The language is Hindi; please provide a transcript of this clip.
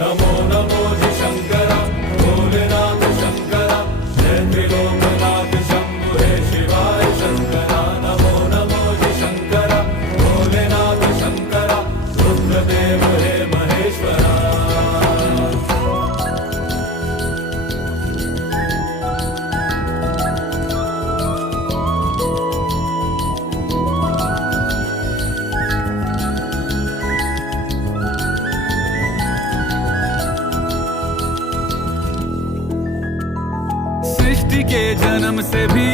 नमो नमो जी शंकरा भोलेनाथ शंकरा जय त्रिलोकनाथ शंभु हे शिवाय शंकरा नमो नमो जी शंकरा भोलेनाथ शंकरा रुद्रदेव हे महेश्वरा। सृष्टि के जन्म से भी